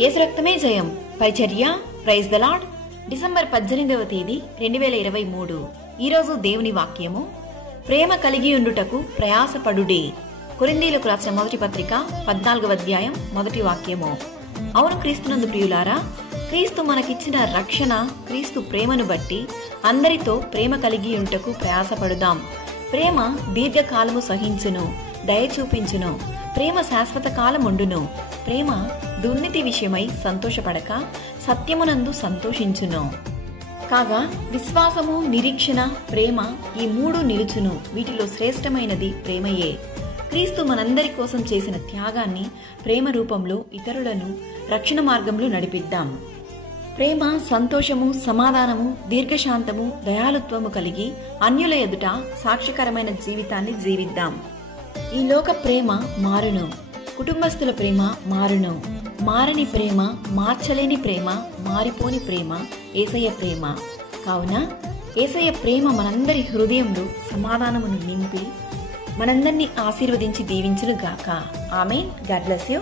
యేసు రక్తమే జయం. పరిచర్య ప్రైజ్ ద లార్డ్. డిసెంబర్ 18వ తేదీ 2023. ఈరోజు దేవుని వాక్యము, ప్రేమ కలిగి ఉండుటకు ప్రయాసపడుడే. కొరింథీయులకు రాసిన మొదటి పత్రిక 14వ అధ్యాయం 1వ వాక్యము. అవును క్రీస్తునందు ప్రియులారా, క్రీస్తు మనకిచ్చిన రక్షణ, క్రీస్తు ప్రేమను బట్టి అందరితో ప్రేమ కలిగి ఉండుటకు ప్రయాసపడుదాం. ప్రేమ దీర్ఘకాలము సహించును, దయ చూపించును. ప్రేమ శాశ్వత కాలముండును. ప్రేమ దుర్నీతి విషయమై సంతోషపడక సత్యమునందు సంతోషించును. కాగా విశ్వాసము, నిరీక్షణ, ప్రేమ ఈ మూడు నిలుచును. వీటిలో శ్రేష్టమైనది ప్రేమయే. క్రీస్తు మనందరి కోసం చేసిన త్యాగాన్ని ప్రేమ రూపంలో ఇతరులను రక్షణ మార్గంలో నడిపిద్దాం. ప్రేమ సంతోషము, సమాధానము, దీర్ఘశాంతము, దయాళుత్వము కలిగి అన్యుల ఎదుట సాక్షికరమైన జీవితాన్ని జీవిద్దాం. ఈ లోక ప్రేమ మారును, కుటుంబస్తుల ప్రేమ మారును. మారని ప్రేమ, మార్చలేని ప్రేమ, మారిపోని ప్రేమ యేసయ్య ప్రేమ. కావున యేసయ్య ప్రేమ మనందరి హృదయంలో సమాధానమును నింపి మనందరినీ ఆశీర్వదించి దీవించును గాక. ఆమేన్. God bless you.